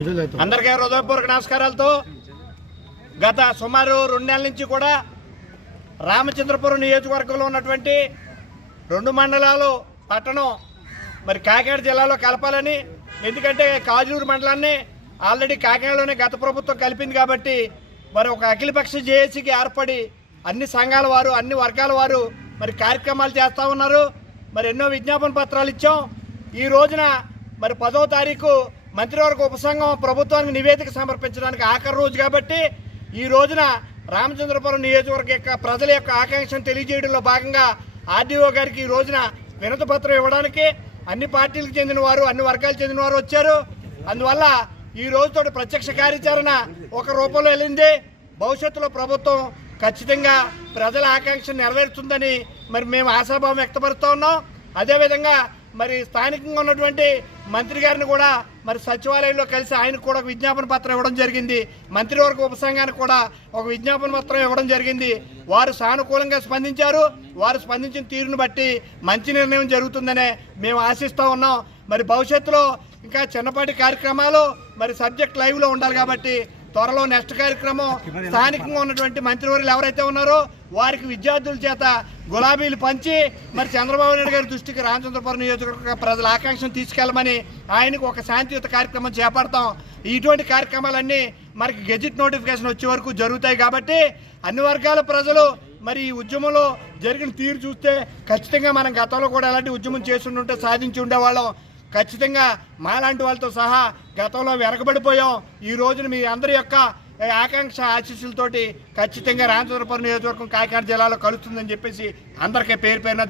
అందరికీ హృదయపూర్వక నమస్కారాలతో గత సుమారు రెండు నెలల నుంచి కూడా రామచంద్రపురం నియోజకవర్గంలో ఉన్నటువంటి రెండు మండలాలు పట్టణం మరి కాకినాడ జిల్లాలో కలపాలని ఎందుకంటే కాజూరు మండలాన్ని ఆల్రెడీ కాకినాడలోనే గత ప్రభుత్వం కలిపింది కాబట్టి మరి ఒక అఖిలపక్ష జేఏసీకి ఏర్పడి అన్ని సంఘాల వారు అన్ని వర్గాల వారు మరి కార్యక్రమాలు చేస్తూ ఉన్నారు. మరి ఎన్నో విజ్ఞాపన పత్రాలు ఇచ్చాం. ఈ రోజున మరి పదో తారీఖు మంత్రివర్గ ఉపసంఘం ప్రభుత్వానికి నివేదిక సమర్పించడానికి ఆఖరి రోజు కాబట్టి ఈ రోజున రామచంద్రపురం నియోజకవర్గ యొక్క ప్రజల యొక్క ఆకాంక్షను తెలియజేయడంలో భాగంగా ఆర్డీఓ గారికి ఈ రోజున వినతిపత్రం ఇవ్వడానికి అన్ని పార్టీలకు చెందిన వారు అన్ని వర్గాలకు చెందిన వారు వచ్చారు. అందువల్ల ఈ రోజుతో ప్రత్యక్ష కార్యాచరణ ఒక రూపంలో వెళ్ళింది. భవిష్యత్తులో ప్రభుత్వం ఖచ్చితంగా ప్రజల ఆకాంక్ష నెరవేరుతుందని మరి మేము ఆశాభావం వ్యక్తపరుస్తూ ఉన్నాం. అదేవిధంగా మరి స్థానికంగా ఉన్నటువంటి మంత్రి గారిని కూడా మరి సచివాలయంలో కలిసి ఆయనకు కూడా ఒక విజ్ఞాపన పత్రం ఇవ్వడం జరిగింది. మంత్రివర్గ ఉపసంఘానికి కూడా ఒక విజ్ఞాపన పత్రం ఇవ్వడం జరిగింది. వారు సానుకూలంగా స్పందించారు. వారు స్పందించిన తీరును బట్టి మంచి నిర్ణయం జరుగుతుందనే మేము ఆశిస్తూ ఉన్నాం. మరి భవిష్యత్తులో ఇంకా చిన్నపాటి కార్యక్రమాలు మరి సబ్జెక్ట్ లైవ్లో ఉండాలి కాబట్టి త్వరలో నెక్స్ట్ కార్యక్రమం స్థానికంగా ఉన్నటువంటి మంత్రివర్యులు ఎవరైతే ఉన్నారో వారికి విద్యార్థుల చేత గులాబీలు పంచి మరి చంద్రబాబు నాయుడు గారి దృష్టికి రామచంద్రపురం నియోజకవర్గ ప్రజల ఆకాంక్షను తీసుకెళ్ళమని ఆయనకు ఒక శాంతియుత కార్యక్రమం చేపడతాం. ఇటువంటి కార్యక్రమాలన్నీ మనకి గెజిట్ నోటిఫికేషన్ వచ్చే వరకు జరుగుతాయి కాబట్టి అన్ని వర్గాల ప్రజలు మరి ఈ ఉద్యమంలో జరిగిన తీరు చూస్తే ఖచ్చితంగా మనం గతంలో కూడా ఎలాంటి ఉద్యమం చేస్తుంటే సాధించి ఉండేవాళ్ళం. ఖచ్చితంగా మాలాంటి వాళ్ళతో సహా గతంలో వెనకబడిపోయాం. ఈ రోజున మీ అందరి యొక్క ఆకాంక్ష ఆశీస్సులతోటి ఖచ్చితంగా రామచంద్రపురం నియోజకవర్గం కాకినాడ జిల్లాలో కలుస్తుందని చెప్పేసి అందరికీ పేరు పేరున